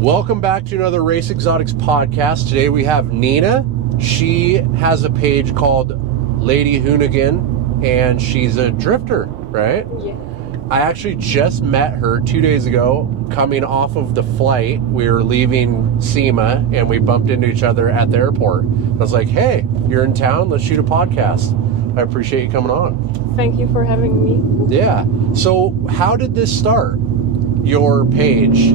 Welcome back to another Racexotics podcast. Today we have Nina. She has a page called Lady Hoonigan, and she's a drifter, right? Yeah. I actually just met her 2 days ago, coming off of the flight. We were leaving SEMA, and we bumped into each other at the airport. I was like, hey, you're in town? Let's shoot a podcast. I appreciate you coming on. Thank you for having me. Yeah. So how did this start, your page?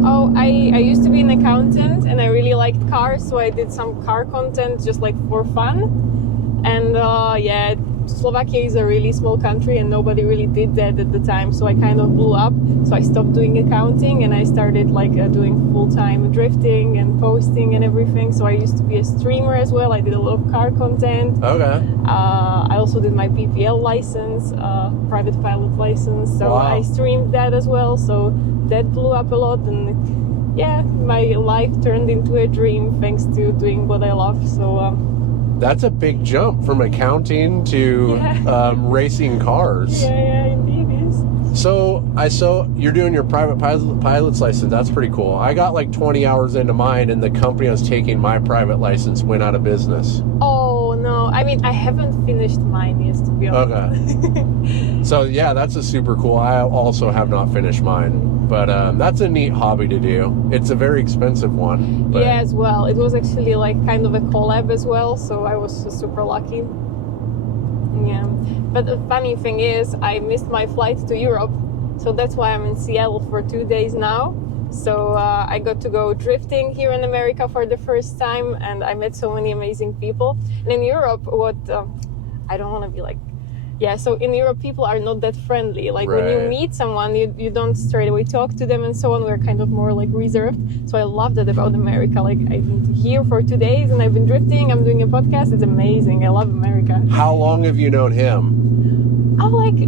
Oh, I used to be an accountant and I really liked cars, so I did some car content just like for fun. And yeah, Slovakia is a really small country and nobody really did that at the time, so I kind of blew up. So I stopped doing accounting and I started like doing full-time drifting and posting and everything. So I used to be a streamer as well. I did a lot of car content. Okay. I also did my PPL license, private pilot license. So Wow. I streamed that as well. So that blew up a lot, and yeah, my life turned into a dream thanks to doing what I love. So That's a big jump from accounting to racing cars. yeah, indeed is. So I saw you're doing your private pilot's license. That's pretty cool. I got like 20 hours into mine, and the company I was taking my private license went out of business. Oh no, I mean I haven't finished mine yet, to be honest. Okay. So yeah, that's a super cool. I also have not finished mine, but that's a neat hobby to do. It's a very expensive one. But... Yeah, as well. It was actually like kind of a collab as well, so I was super lucky. Yeah. But the funny thing is, I missed my flight to Europe, so that's why I'm in Seattle for 2 days now. So I got to go drifting here in America for the first time, and I met so many amazing people. And in Europe, I don't want to be like, yeah, so in Europe, people are not that friendly. Like when you meet someone, you don't straight away talk to them and so on. We're kind of more like reserved. So I love that about America. Like I've been here for 2 days and I've been drifting. I'm doing a podcast. It's amazing. I love America. How long have you known him? Oh, like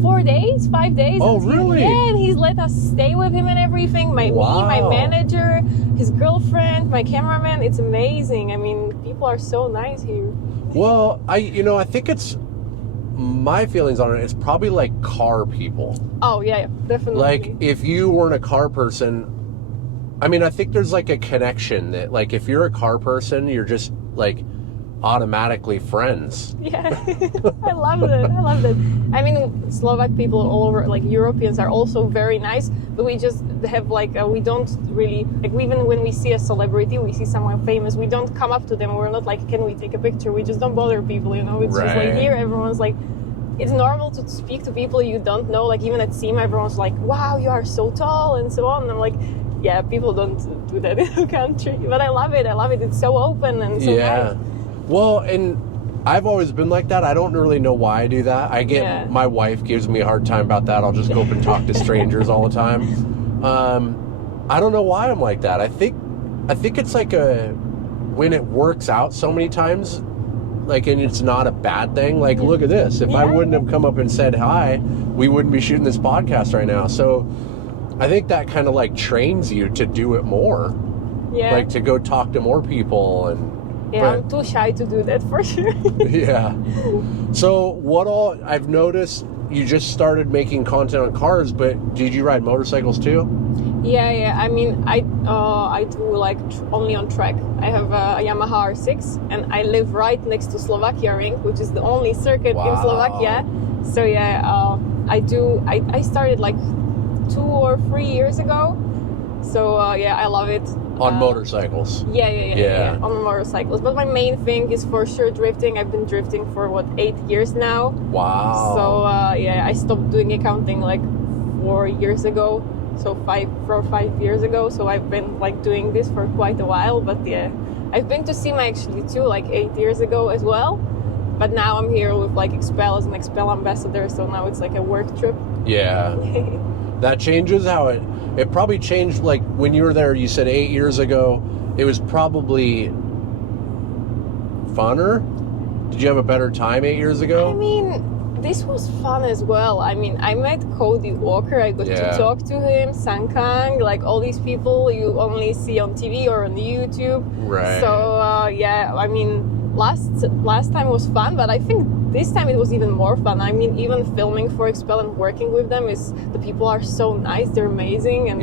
4 days, 5 days. Oh, really? Yeah, and he's let us stay with him and everything. Me, my manager, his girlfriend, my cameraman. It's amazing. I mean, people are so nice here. Well, I think it's my feelings on it. It's probably like car people. Oh yeah, definitely. Like if you weren't a car person, I mean, I think there's like a connection that like if you're a car person, you're just like automatically friends. Yeah, I love that. I love that. I mean, Slovak people all over, like Europeans, are also very nice, but we just have like, we don't really, like even when we see a celebrity, we see someone famous, we don't come up to them. We're not like, can we take a picture? We just don't bother people, you know? It's just like here, everyone's like, it's normal to speak to people you don't know. Like even at SEMA, everyone's like, wow, you are so tall and so on. And I'm like, yeah, people don't do that in the country. But I love it. I love it. It's so open and so nice. Well, and I've always been like that. I don't really know why I do that. My wife gives me a hard time about that. I'll just go up and talk to strangers all the time. I don't know why I'm like that. I think it's like when it works out so many times, like, and it's not a bad thing. Like, look at this. If I wouldn't have come up and said hi, we wouldn't be shooting this podcast right now. So I think that kind of like trains you to do it more. Yeah. Like to go talk to more people and. Yeah, I'm too shy to do that for sure. Yeah. So I've noticed you just started making content on cars, but did you ride motorcycles too? Yeah. I mean, I do like only on track. I have a Yamaha R6 and I live right next to Slovakia Ring, which is the only circuit in Slovakia. So yeah, I started like 2 or 3 years ago. So yeah, I love it. On motorcycles? Yeah, on motorcycles. But my main thing is for sure drifting. I've been drifting for 8 years now. Wow. So yeah, I stopped doing accounting like 4 years ago. So 4 or 5 years ago. So I've been like doing this for quite a while. But yeah, I've been to SEMA actually too, like 8 years ago as well. But now I'm here with like Expel as an Expel ambassador. So now it's like a work trip. Yeah. That changes how it probably changed. Like when you were there, you said 8 years ago, it was probably funner. Did you have a better time 8 years ago? I mean, this was fun as well. I mean, I met Cody Walker. I got to talk to him, Sankang, like all these people you only see on TV or on YouTube. Right. So yeah, I mean, last time was fun, but I think this time it was even more fun. I mean, even filming for Expel and working with them the people are so nice, they're amazing, and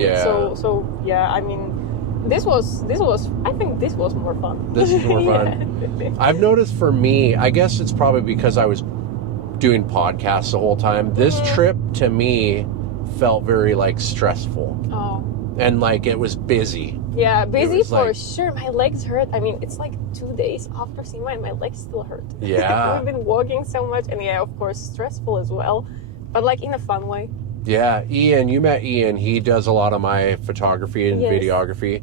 so yeah, I mean, I think this was more fun. This is more fun. Yeah. I've noticed for me, I guess it's probably because I was doing podcasts the whole time. This trip to me felt very like stressful. Oh. And like it was busy. Yeah, busy for sure. My legs hurt. I mean, it's like 2 days after SEMA and my legs still hurt. Yeah. We've been walking so much, and yeah, of course, stressful as well, but like in a fun way. Yeah, Ian, you met Ian. He does a lot of my photography and videography.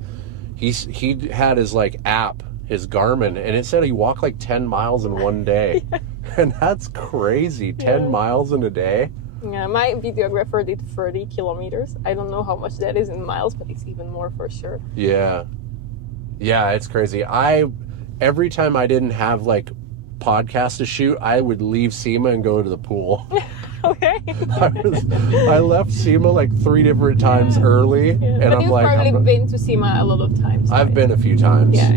He had his like app, his Garmin, and it said he walked like 10 miles in one day. Yeah. And that's crazy. 10 miles in a day. Yeah, my videographer did 30 kilometers. I don't know how much that is in miles, but it's even more for sure. Yeah. Yeah, it's crazy. Every time I didn't have like podcast to shoot, I would leave SEMA and go to the pool. Okay. I left SEMA like 3 different times early, and but I'm you've like, probably been to SEMA a lot of times. I've been a few times. Yeah.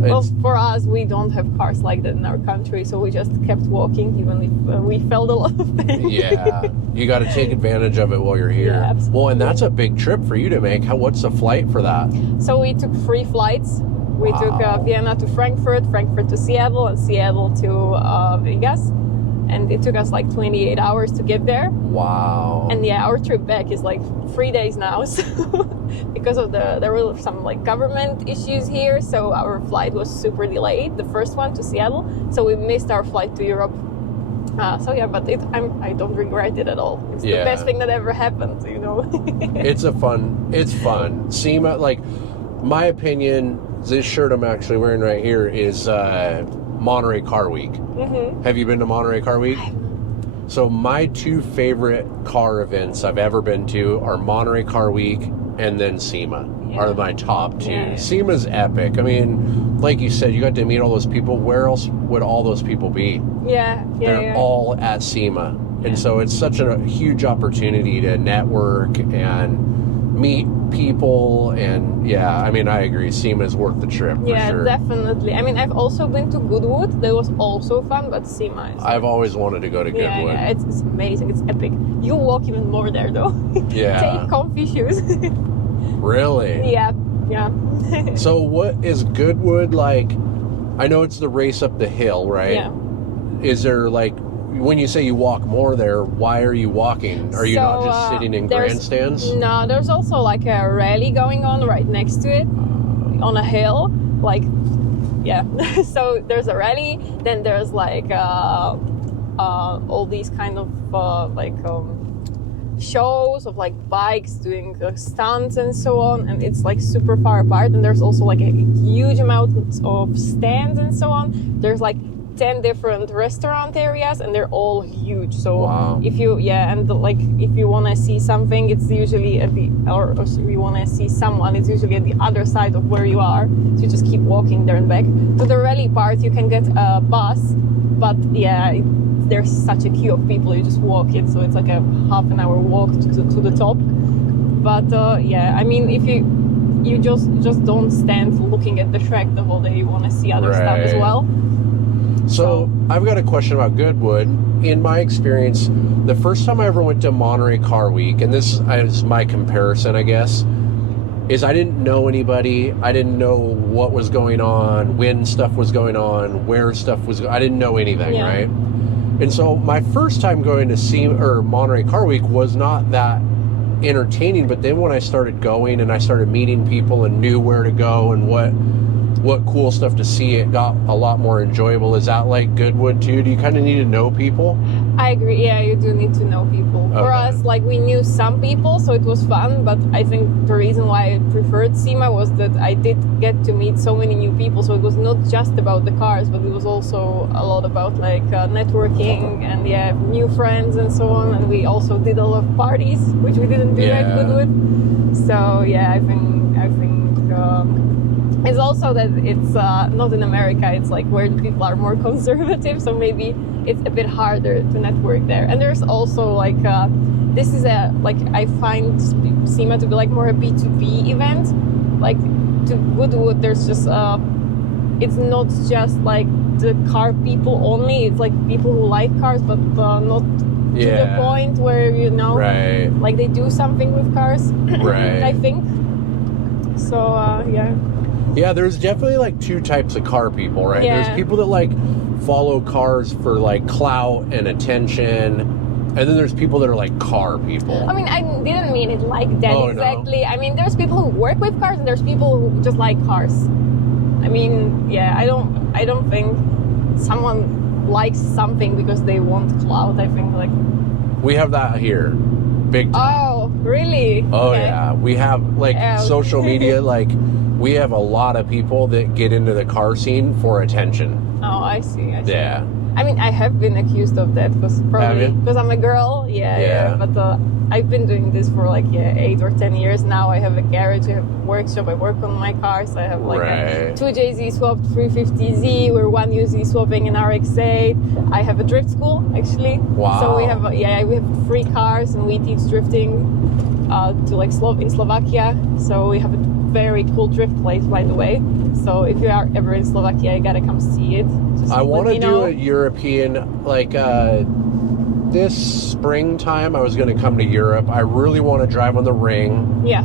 Well, for us, we don't have cars like that in our country, so we just kept walking, even if we felt a lot of pain. Yeah, you got to take advantage of it while you're here. Yeah, absolutely. Well, and that's a big trip for you to make. What's the flight for that? So we took 3 flights. We took Vienna to Frankfurt, Frankfurt to Seattle, and Seattle to Vegas. And it took us like 28 hours to get there. Wow. And yeah, our trip back is like 3 days now. So because of there were some like government issues here, so our flight was super delayed, the first one to Seattle. So we missed our flight to Europe. So yeah, but I don't regret it at all. It's the best thing that ever happened, you know. It's fun. SEMA, like, my opinion, this shirt I'm actually wearing right here is Monterey Car Week. Mm-hmm. Have you been to Monterey Car Week? So my 2 favorite car events I've ever been to are Monterey Car Week and then SEMA are my top 2. Yeah. SEMA's epic. I mean, like you said, you got to meet all those people. Where else would all those people be? They're all at SEMA. And so it's such a huge opportunity to network and meet people, and I mean, I agree, SEMA is worth the trip for sure. Yeah, definitely. I mean, I've also been to Goodwood. That was also fun, but SEMA is... I've always wanted to go to Goodwood. Yeah, it's amazing. It's epic. You walk even more there, though. Yeah. Take comfy shoes. Really? Yeah. So what is Goodwood like? I know it's the race up the hill, right? Yeah. Is there like... When you say you walk more there, why are you walking? Are you not just sitting in grandstands? No, there's also like a rally going on right next to it on a hill. Like, so there's a rally, then there's like all these kind of shows of like bikes doing stunts and so on, and it's like super far apart. And there's also like a huge amount of stands and so on. There's like 10 different restaurant areas, and they're all huge. So if you if you want to see something, it's usually at the or if you want to see someone, it's usually at the other side of where you are. So you just keep walking there and back. To the rally part, you can get a bus, but there's such a queue of people. You just walk it, so it's like a half an hour walk to the top. But I mean, if you just don't stand looking at the track the whole day. You want to see other stuff as well. So I've got a question about Goodwood. In my experience, the first time I ever went to Monterey Car Week, and this is my comparison, I guess, is I didn't know anybody. I didn't know what was going on, when stuff was going on, where stuff was. I didn't know anything, right? And so my first time going to Monterey Car Week was not that entertaining. But then when I started going and I started meeting people and knew where to go and what cool stuff to see, it got a lot more enjoyable. Is that like Goodwood too? Do you kind of need to know people? I agree. Yeah, you do need to know people. For us, like, we knew some people, so it was fun. But I think the reason why I preferred SEMA was that I did get to meet so many new people. So it was not just about the cars, but it was also a lot about like networking and new friends and so on. And we also did a lot of parties, which we didn't do at Goodwood. So I think. It's also that it's not in America. It's like where the people are more conservative, so maybe it's a bit harder to network there. And there's also like this is I find SEMA to be like more a B2B event. Like to Goodwood, there's just it's not just like the car people only. It's like people who like cars, but not to the point where, you know, like they do something with cars. I think. So, Yeah, there's definitely like two types of car people, right? Yeah. There's people that like follow cars for like clout and attention, and then there's people that are like car people. I mean, I didn't mean it like that exactly. No. I mean, there's people who work with cars, and there's people who just like cars. I mean, yeah, I don't think someone likes something because they want clout. I think like we have that here, big time. Oh, really? Oh yeah, we have like social media. Like we have a lot of people that get into the car scene for attention. Oh, I see. Yeah. I mean, I have been accused of that because I'm a girl. Yeah. But I've been doing this for like 8 or 10 years now. I have a garage, I have a workshop, I work on my cars. I have like a 2JZ swapped 350Z. We're 1UZ swapping an RX-8. I have a drift school actually. Wow. So we have 3 cars and we teach drifting to like in Slovakia. So we have a very cool drift place, by the way. So if you are ever in Slovakia, you gotta come see it. I want to do a European, like, this springtime I was going to come to Europe. I really want to drive on the ring. Yeah.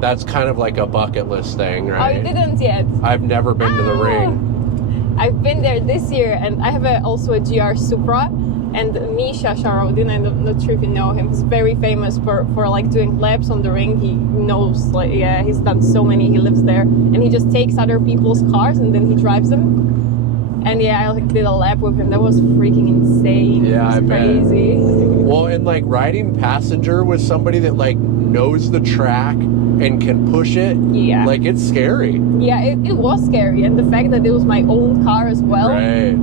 That's kind of like a bucket list thing, right? Oh, you didn't yet? I've never been to the ring. I've been there this year, and I have also a GR Supra. And Misha Sharodin, I'm not sure if you know him, he's very famous for like doing laps on the ring. He knows, like, he's done so many, he lives there. And he just takes other people's cars and then he drives them. And I like did a lap with him. That was freaking insane. Yeah, I bet. Crazy. Well, and like riding passenger with somebody that like knows the track and can push it, like it's scary. Yeah, it was scary. And the fact that it was my own car as well. Right.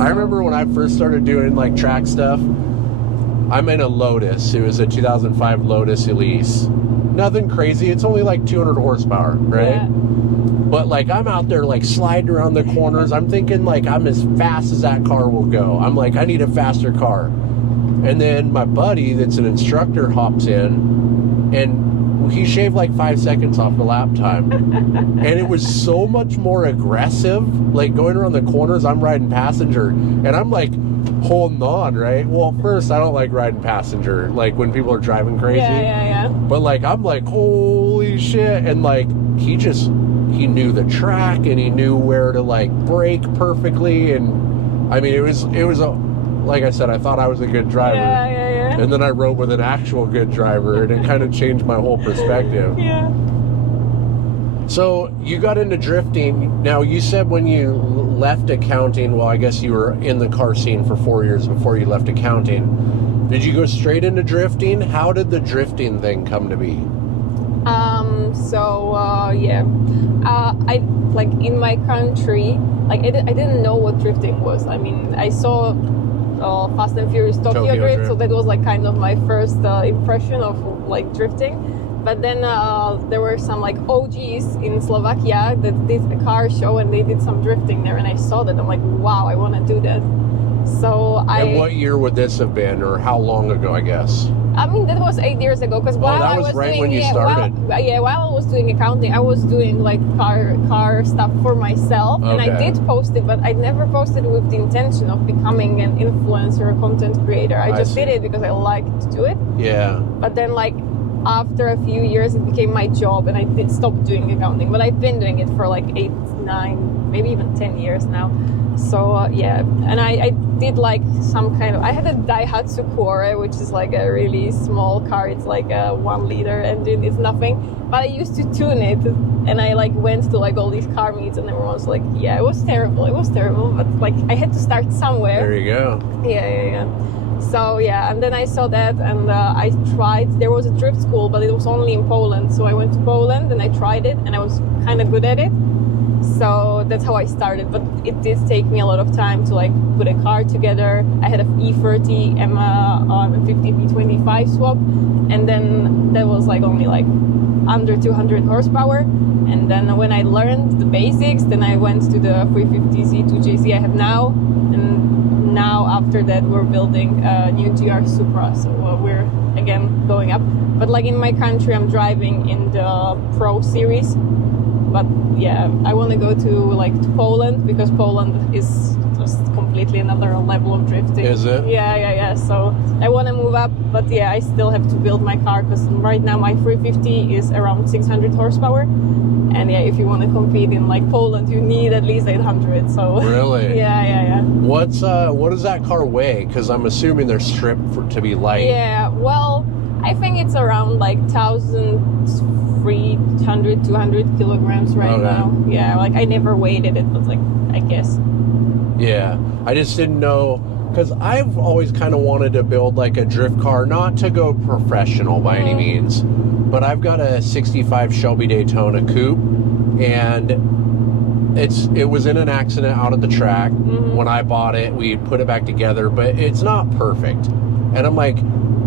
I remember when I first started doing like track stuff, I'm in a Lotus. It was a 2005 Lotus Elise. Nothing crazy. It's only like 200 horsepower, right? Yeah. But like I'm out there like sliding around the corners. I'm thinking like I'm as fast as that car will go. I'm like, I need a faster car. And then my buddy that's an instructor hops in and he shaved like 5 seconds off the lap time. And it was so much more aggressive. Like going around the corners, I'm riding passenger and I'm like holding on, right? Well, first, I don't like riding passenger, like when people are driving crazy. Yeah. But like, I'm like, holy shit. And like, he knew the track and he knew where to like brake perfectly. And I mean, it was like I said, I thought I was a good driver. Yeah. And then I rode with an actual good driver, and it kind of changed my whole perspective. Yeah. So you got into drifting. Now, you said when you left accounting, well, I guess you were in the car scene for 4 years before you left accounting. Did you go straight into drifting? How did the drifting thing come to be? I like in my country, like I didn't know what drifting was. I mean, I saw Fast and Furious Tokyo Drift, so that was like kind of my first impression of like drifting. But then there were some like OGs in Slovakia that did a car show and they did some drifting there, and I saw that. I'm like, wow, I want to do that. So And what year would this have been, or how long ago, I guess? I mean, that was 8 years ago. Because while that was I was right doing, when you started. While I was doing accounting, I was doing like car stuff for myself, and I did post it, but I never posted it with the intention of becoming an influencer or content creator. I just did it because I liked to do it. Yeah. But then, like, after a few years, it became my job, and I did stop doing accounting. But I've been doing it for like 8, 9, maybe even 10 years now. So and I did like some kind of, I had a Daihatsu Core, which is like a really small car. It's like a 1 liter engine. It's nothing, but I used to tune it, and I like went to like all these car meets, and everyone was like, yeah, it was terrible, but like I had to start somewhere. There you go. Yeah. So and then I saw that, and I tried. There was a drift school, but it was only in Poland. So I went to Poland and I tried it, and I was kind of good at it. So that's how I started, but it did take me a lot of time to like put a car together. I had a E30 EMA on a 50V25 swap, and then that was like only like under 200 horsepower. And then when I learned the basics, then I went to the 350Z 2JZ I have now, and now after that we're building a new GR Supra, so we're again going up. But like in my country, I'm driving in the Pro series. But yeah, I want to go to Poland, because Poland is just completely another level of drifting. Is it? Yeah. So I want to move up, but yeah, I still have to build my car, because right now my 350 is around 600 horsepower. And yeah, if you want to compete in Poland, you need at least 800. So really, yeah. What does that car weigh? Because I'm assuming they're stripped to be light. Yeah, well, I think it's around 1,300, 200 kilograms right now. Yeah, I never weighed it, but I guess. Yeah, I just didn't know, because I've always kind of wanted to build a drift car, not to go professional by any means, but I've got a 65 Shelby Daytona coupe, and it was in an accident out at the track. When I bought it, we put it back together, but it's not perfect. And I'm like,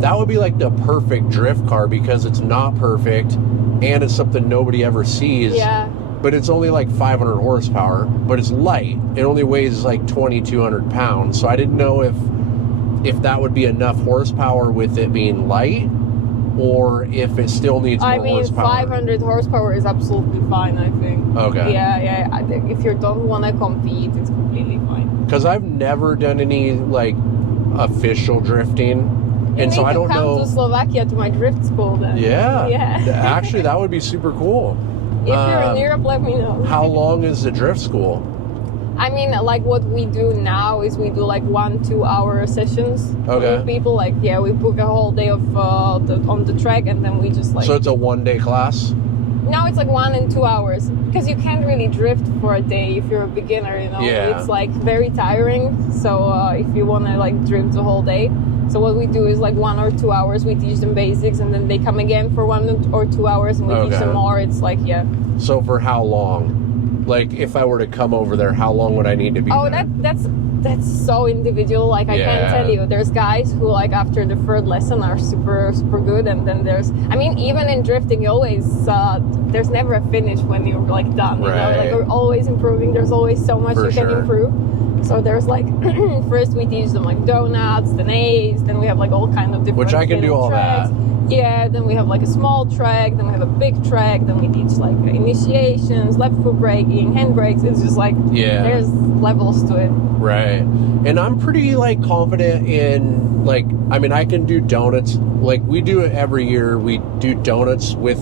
that would be the perfect drift car, because it's not perfect and it's something nobody ever sees. Yeah. But it's only 500 horsepower, but it's light. It only weighs 2,200 pounds. So I didn't know if that would be enough horsepower with it being light, or if it still needs more horsepower. 500 horsepower is absolutely fine, I think. Okay. Yeah. If you don't want to compete, it's completely fine. Because I've never done any official drifting. And so I don't know. Come to Slovakia to my drift school then. Yeah. Actually, that would be super cool. If you're in Europe, let me know. How long is the drift school? I mean, what we do now is we do 1-2 hour sessions with people. We book a whole day of on the track, and then we just So it's a 1-day class? No, it's 1 and 2 hours, because you can't really drift for a day if you're a beginner. Yeah. It's very tiring. So if you want to drift the whole day. So what we do is 1 or 2 hours, we teach them basics, and then they come again for 1 or 2 hours, and we teach them more. It's So for how long? If I were to come over there, how long would I need to be there? That's so individual. I can't tell you. There's guys who after the third lesson are super, super good, and then even in drifting, you always there's never a finish when you're done. Right. You're always improving. There's always so much you can improve. So there's first we teach them donuts, then A's, then we have all kind of different. Which I can do all tracks. that. Yeah, then we have a small track, then we have a big track, then we teach initiations, left foot braking, hand brakes. It's just there's levels to it. Right. And I'm pretty confident in I can do donuts. We do it every year. We do donuts with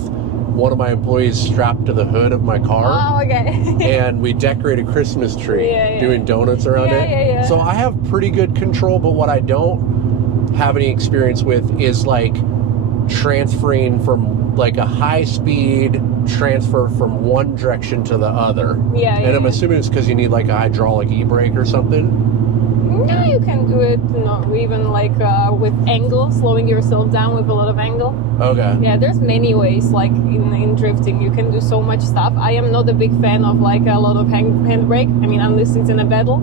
one of my employees strapped to the hood of my car. Oh, okay. And we decorate a Christmas tree doing donuts around it. Yeah. So I have pretty good control, but what I don't have any experience with is transferring from a high speed transfer from one direction to the other. And I'm assuming it's because you need a hydraulic e-brake or something. No, you can do it even with angle, slowing yourself down with a lot of angle. Okay. Yeah, there's many ways in drifting. You can do so much stuff. I am not a big fan of a lot of handbrake. Unless it's in a battle.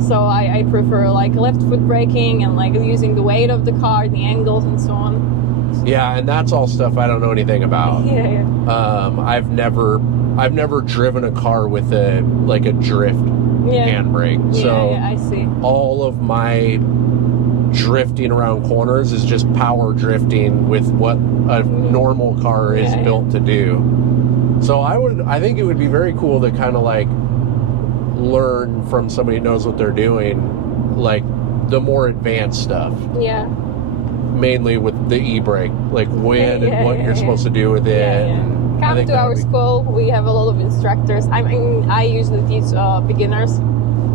So I prefer left foot braking and using the weight of the car, the angles and so on. Yeah, and that's all stuff I don't know anything about. Yeah. I've never driven a car with a drift handbrake. So I see. all of my drifting around corners is just power drifting with what a normal car is built to do. So I think it would be very cool to kind of learn from somebody who knows what they're doing, the more advanced stuff. Yeah. Mainly with the e-brake, when and what you're supposed to do with it. Come to our school. We have a lot of instructors. I usually teach beginners,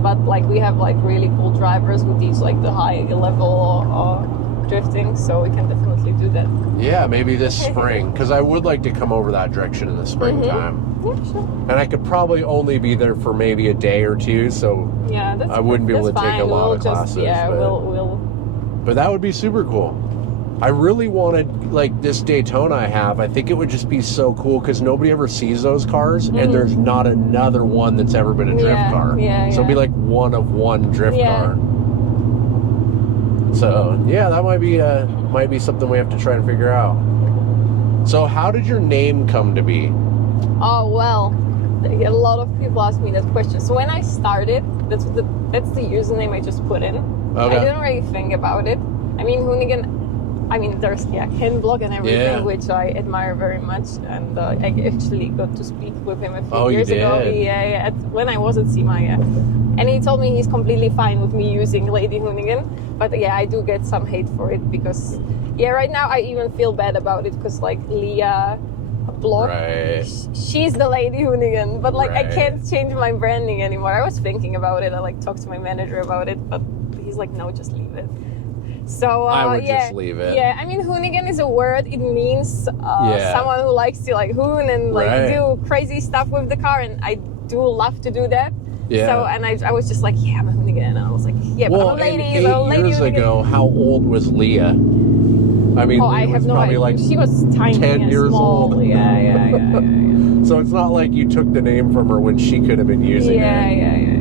but we have really cool drivers who teach the high level drifting. So we can definitely do that. Yeah, maybe this spring, because I would like to come over that direction in the springtime. Yeah, sure. And I could probably only be there for maybe a day or two, so I wouldn't be able to take a lot of classes. But that would be super cool. I really wanted, this Daytona I have, I think it would just be so cool because nobody ever sees those cars, and there's not another one that's ever been a drift car. So it'd be one of one drift car. So, that might be something we have to try and figure out. So how did your name come to be? Oh, well, a lot of people ask me that question. So when I started, that's the username I just put in. Okay. I didn't really think about it. Hoonigan, I mean, there's Ken blog and everything, which I admire very much, and I actually got to speak with him a few years ago. Yeah, when I was at SEMA, and he told me he's completely fine with me using Lady Hoonigan, but yeah, I do get some hate for it because right now I even feel bad about it because like Leah blog, she's the Lady Hoonigan, but like I can't change my branding anymore. I was thinking about it. I like talked to my manager about it, but he's like, no, just leave it. So I would just leave it. Yeah, I mean, Hoonigan is a word. It means someone who likes to like hoon and like do crazy stuff with the car, and I do love to do that. Yeah. So, and I was just like, I'm a Hoonigan, and I was like, but I'm a lady. 8 years Hoonigan. ago, how old was Leah? I mean, I have no idea. Like she was tiny, 10 years small. old. Yeah. So it's not like you took the name from her when she could have been using it. Yeah.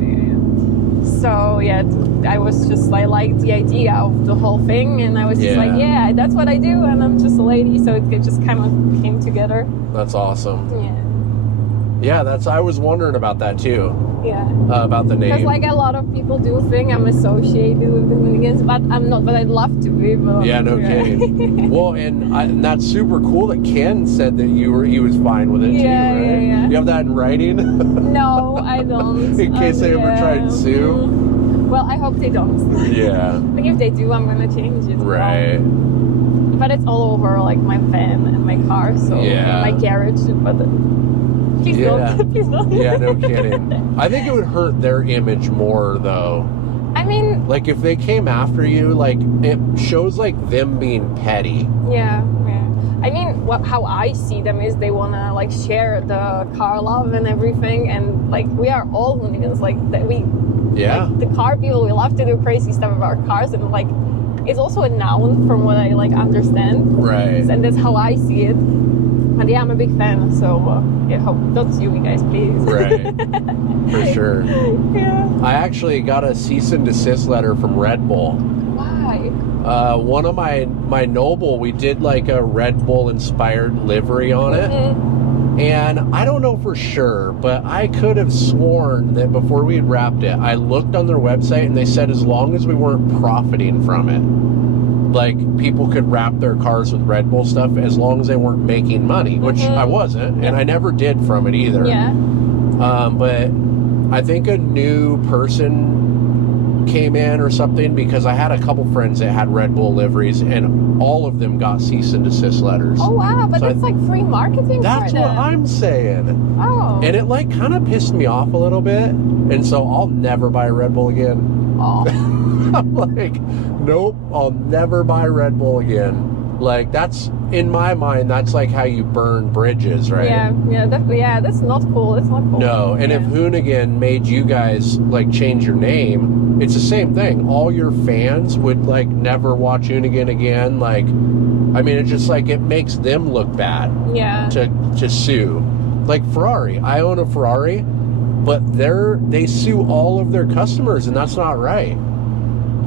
So I liked the idea of the whole thing, and I was just like, that's what I do, and I'm just a lady, so it just kind of came together. That's awesome. Yeah, I was wondering about that too. Yeah. About the name. Because like a lot of people do think I'm associated with the Hoonigans, but I'm not, but I'd love to be. But no kidding. Well, and that's super cool that Ken said that he was fine with it too, right? Yeah. You have that in writing? No, I don't. In case they ever try to sue? Well, I hope they don't. Yeah. Like if they do, I'm gonna change it. Right. But it's all over like my van and my car, so my garage, but please don't. Please don't. Yeah, no kidding. I think it would hurt their image more though. I mean, like if they came after you, like it shows like them being petty. Yeah. I mean, how I see them is they wanna like share the car love and everything, and like we are all Hoonigans. Like that we. Yeah. Like, the car people, we love to do crazy stuff with our cars, and like it's also a noun from what I like understand. Right. And that's how I see it. And I'm a big fan, so hope don't sue me, guys, please. Right. For sure. Yeah. I actually got a cease and desist letter from Red Bull. Why? One of my Noble, we did like a Red Bull inspired livery on it. And I don't know for sure, but I could have sworn that before we had wrapped it, I looked on their website and they said as long as we weren't profiting from it, like people could wrap their cars with Red Bull stuff as long as they weren't making money, which I wasn't, and I never did from it either. Yeah. But I think a new person came in or something, because I had a couple friends that had Red Bull liveries and all of them got cease and desist letters. Oh wow, but that's like free marketing. That's what I'm saying. Oh. And it like kind of pissed me off a little bit, and so I'll never buy Red Bull again. Oh. I'm like, nope, I'll never buy Red Bull again. Like that's, in my mind, that's like how you burn bridges, right? That's not cool. That's not cool. No, and if Hoonigan made you guys like change your name, it's the same thing. All your fans would like never watch Hoonigan again. Like, I mean, it's just like it makes them look bad. Yeah. To sue, like Ferrari. I own a Ferrari, but they sue all of their customers, and that's not right.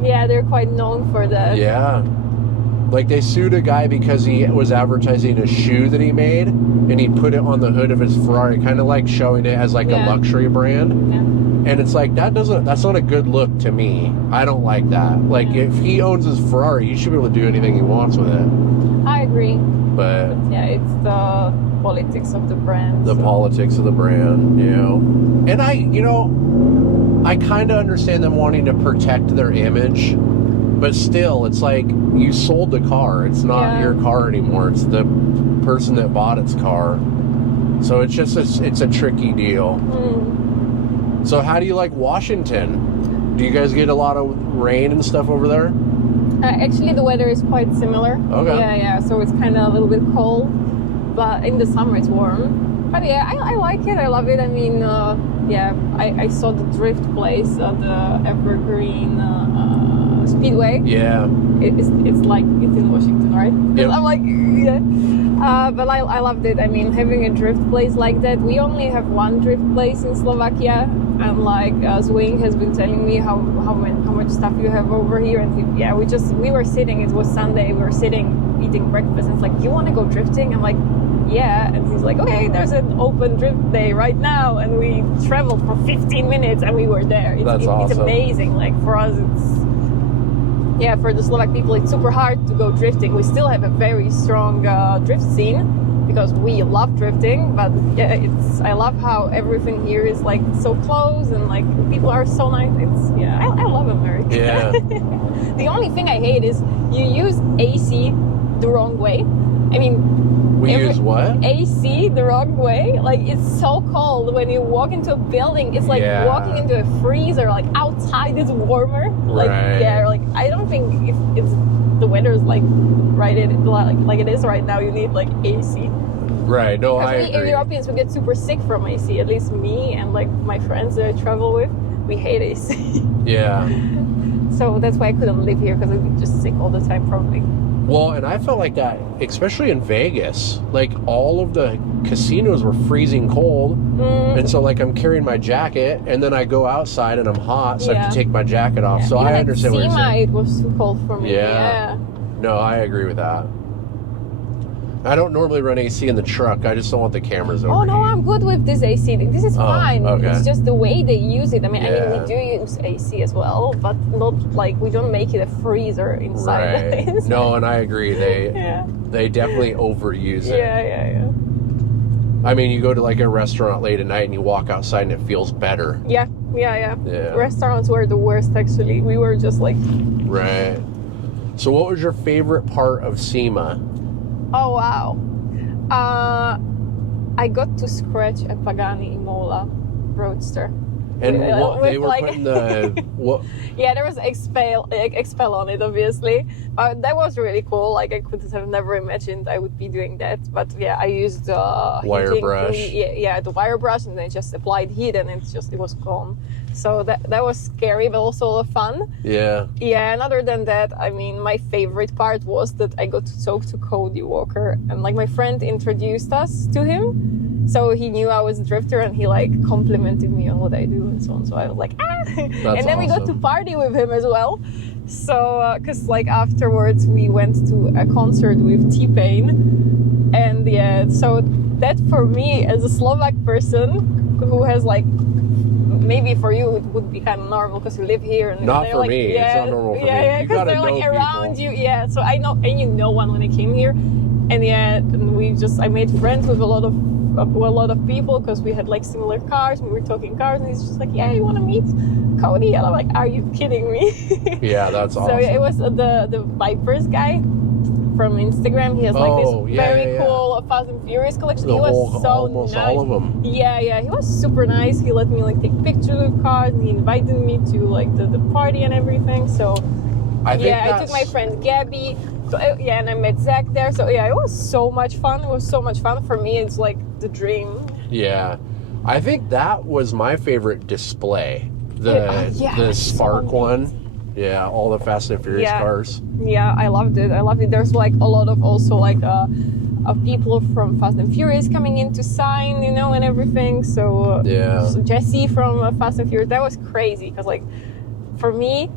Yeah, they're quite known for that. Yeah. Like they sued a guy because he was advertising a shoe that he made, and he put it on the hood of his Ferrari, kind of like showing it as like a luxury brand. Yeah. And it's like that's not a good look to me. I don't like that. Like if he owns his Ferrari, he should be able to do anything he wants with it. I agree. But yeah, it's the politics of the brand. The politics of the brand, And I kind of understand them wanting to protect their image. But still, it's like you sold the car. It's not your car anymore. It's the person that bought its car. So it's just it's a tricky deal. So how do you like Washington? Do you guys get a lot of rain and stuff over there? Actually, the weather is quite similar. Okay. Yeah. So it's kind of a little bit cold, but in the summer it's warm. But yeah, I like it. I love it. I mean, I saw the drift place, the Evergreen Speedway. Yeah. It's like it's in Washington, right? Yep. I'm like, but I loved it. I mean, having a drift place like that. We only have one drift place in Slovakia, and like Zwing has been telling me how much stuff you have over here, and we were sitting. It was Sunday. We were sitting eating breakfast, and it's like, you want to go drifting? I'm like, yeah. And he's like, okay, there's an open drift day right now, and we traveled for 15 minutes, and we were there. That's awesome. It's amazing. Like for us, yeah, for the Slovak people, it's super hard to go drifting. We still have a very strong drift scene because we love drifting, but yeah, I love how everything here is like so close and like people are so nice. I love America. Yeah. The only thing I hate is you use AC the wrong way. I mean, we use what? AC the wrong way. Like, it's so cold when you walk into a building. It's like walking into a freezer. Like, outside it's warmer. Like, yeah, like I don't think if it's the weather is like like it is right now, you need like AC. Right. No, I agree. We Europeans, we get super sick from AC. At least me and like my friends that I travel with, we hate AC. Yeah. So that's why I couldn't live here, because I'd be just sick all the time probably. Well, and I felt like that, especially in Vegas. Like, all of the casinos were freezing cold. And so, like, I'm carrying my jacket, and then I go outside and I'm hot, so I have to take my jacket off. So I understand what you're saying. It was too cold for me. Yeah. No, I agree with that. I don't normally run AC in the truck. I just don't want the cameras over. Oh, no, I'm good with this AC. This is fine. Okay. It's just the way they use it. I mean, we do use AC as well, but not like, we don't make it a freezer inside. Right. No, and I agree. They definitely overuse it. Yeah. I mean, you go to like a restaurant late at night and you walk outside and it feels better. Yeah. Restaurants were the worst, actually. We were just like... Right. So what was your favorite part of SEMA? Oh, wow. I got to scratch a Pagani Imola Roadster. And what they were like, putting the... what? Yeah, there was Expel on it, obviously. But that was really cool. Like, I could have never imagined I would be doing that. But yeah, I used wire brush. The wire brush, and then just applied heat, and it was gone. So that was scary, but also a lot of fun. Yeah. Yeah, and other than that, I mean, my favorite part was that I got to talk to Cody Walker, and like my friend introduced us to him. So he knew I was a drifter, and he like complimented me on what I do and so on. So I was like, and then we got to party with him as well. So, because like afterwards we went to a concert with T-Pain, and yeah, so that for me as a Slovak person who has like, maybe for you it would be kind of normal because you live here. And not for like, me. It's not normal for me. Yeah, because they're like around you. Yeah, so I know, and you know one when I came here, and I made friends with a lot of people because we had like similar cars. We were talking cars, and he's just like, "Yeah, you want to meet Cody?" And I'm like, "Are you kidding me?" Yeah, that's awesome. So it was the Vipers guy from Instagram. He has like this very cool Fast and Furious collection. He was so almost nice. All of them. Yeah, he was super nice. He let me like take pictures with cars, and he invited me to like the party and everything. So I took my friend Gabby. So, and I met Zach there. So yeah, it was so much fun. It was so much fun. For me, it's like the dream. Yeah. I think that was my favorite display. The Spark one. Yeah, all the Fast and Furious cars. Yeah, I loved it. There's like a lot of also like of people from Fast and Furious coming in to sign, and everything. So so Jesse from Fast and Furious, that was crazy because like for me,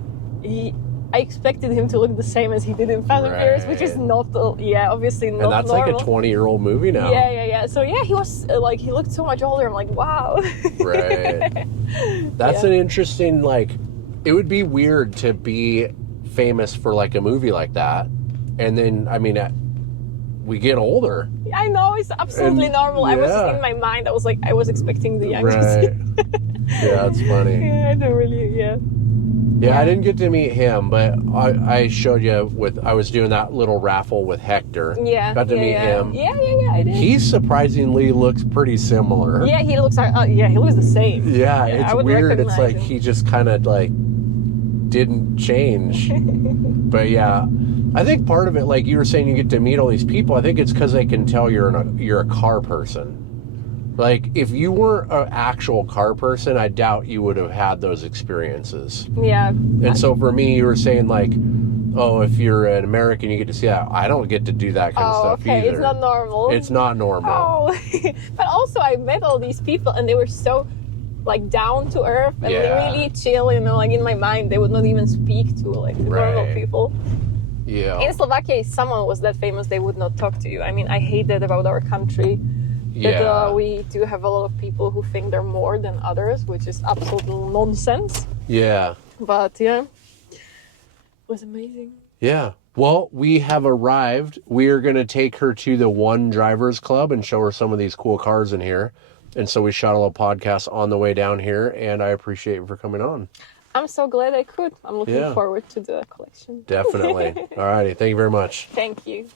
I expected him to look the same as he did in Fast and Furious, which is not, obviously not normal. And that's like a 20-year-old movie now. Yeah. So yeah, he was like, he looked so much older. I'm like, wow. Right. That's an interesting, like, it would be weird to be famous for like a movie like that. And then, I mean, we get older. I know, it's absolutely normal. I was in my mind, I was expecting the youngest. Right. Yeah, that's funny. Yeah, I don't really, Yeah, I didn't get to meet him, but I showed you I was doing that little raffle with Hector. Yeah. Got to meet him. Yeah, I did. He surprisingly looks pretty similar. Yeah, he looks the same. Yeah, it's weird. It's like he just kind of like didn't change. But yeah, I think part of it, like you were saying, you get to meet all these people. I think it's because they can tell you're a car person. Like, if you weren't an actual car person, I doubt you would have had those experiences. Yeah. And so for me, you were saying, like, oh, if you're an American, you get to see that. I don't get to do that kind of stuff either. It's not normal. It's not normal. Oh. But also, I met all these people, and they were so, like, down to earth and really chill, like, in my mind, they would not even speak to, like, the normal people. Yeah. In Slovakia, if someone was that famous, they would not talk to you. I mean, I hate that about our country. That we do have a lot of people who think they're more than others, which is absolute nonsense. Yeah. But yeah. was amazing. Yeah. Well, we have arrived. We are going to take her to the One Drivers Club and show her some of these cool cars in here. And so we shot a little podcast on the way down here, and I appreciate you for coming on. I'm so glad I could. I'm looking forward to the collection. Definitely. All righty. Thank you very much. Thank you.